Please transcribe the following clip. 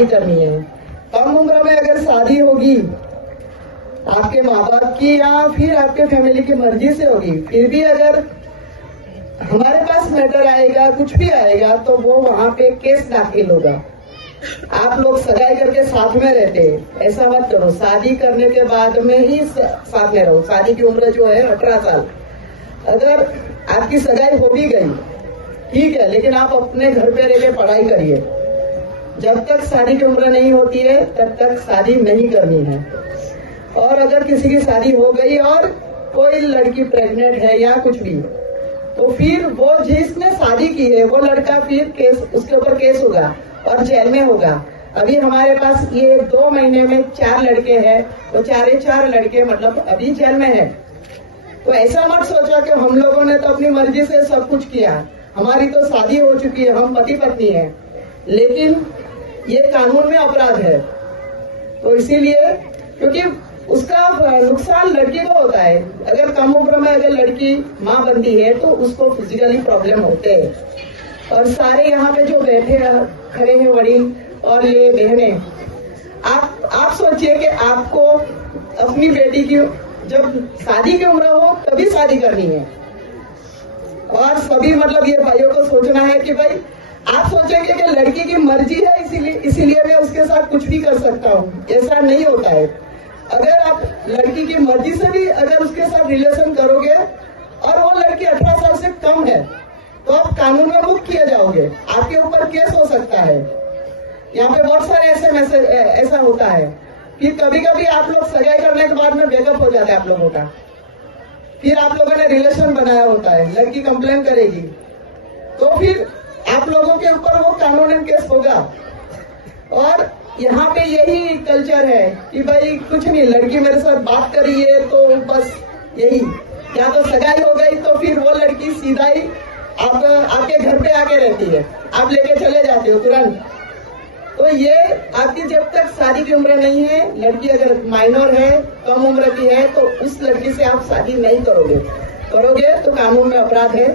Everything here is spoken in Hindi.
करनी है। कम उम्र में अगर शादी होगी आपके माँ बाप की या फिर आपके फैमिली की मर्जी से होगी, फिर भी अगर हमारे पास मैटर आएगा, कुछ भी आएगा, तो वो वहाँ पे केस दाखिल होगा। आप लोग सगाई करके साथ में रहते हैं, ऐसा मत करो। शादी करने के बाद में ही साथ में रहो। शादी की उम्र जो है 18 साल। अगर आपकी सगाई हो भी गई ठीक है, लेकिन आप अपने घर पे रह के पढ़ाई करिए। जब तक शादी की उम्र नहीं होती है तब तक शादी नहीं करनी है। और अगर किसी की शादी हो गई और कोई लड़की प्रेग्नेंट है या कुछ भी, तो फिर वो जिसने शादी की है वो लड़का फिर केस, उसके ऊपर केस होगा और जेल में होगा। अभी हमारे पास ये 2 महीने में 4 लड़के हैं, तो 4 लड़के मतलब अभी जेल में है। तो ऐसा मत सोचो कि हम लोगों ने तो अपनी मर्जी से सब कुछ किया, हमारी तो शादी हो चुकी है, हम पति पत्नी है, लेकिन ये कानून में अपराध है। तो इसीलिए, क्योंकि उसका नुकसान लड़की को होता है। अगर कम उम्र में अगर लड़की माँ बनती है तो उसको फिजिकली प्रॉब्लम होते हैं। और सारे यहाँ पे जो बैठे खड़े हैं वडील और ये बहनें, आप सोचिए कि आपको अपनी बेटी की जब शादी की उम्र हो तभी शादी करनी है। और सभी मतलब ये भाइयों को सोचना है कि भाई आप सोचेंगे कि लड़की की मर्जी है इसीलिए मैं उसके साथ कुछ भी कर सकता हूँ, ऐसा नहीं होता है। अगर आप लड़की की मर्जी से भी अगर उसके साथ रिलेशन करोगे और वो लड़की 18 साल से कम है तो आप कानून में मुक्त किए जाओगे, आपके ऊपर केस हो सकता है। यहाँ पे बहुत सारे ऐसा होता है कि कभी कभी आप लोग सगाई करने के बाद में ब्रेकअप हो जाता है आप लोगों का, फिर आप लोगों ने रिलेशन बनाया होता है, लड़की कंप्लेन करेगी तो फिर आप लोगों के ऊपर वो कानूनन केस होगा। और यहाँ पे यही कल्चर है कि भाई कुछ नहीं, लड़की मेरे साथ बात करी है तो बस यही, या तो सगाई हो गई तो फिर वो लड़की सीधा ही आपके घर पे आके रहती है, आप लेके चले जाते हो तुरंत। तो ये आपकी जब तक शादी की उम्र नहीं है, लड़की अगर माइनर है, कम उम्र की है, तो उस लड़की से आप शादी नहीं करोगे तो कानून में अपराध है।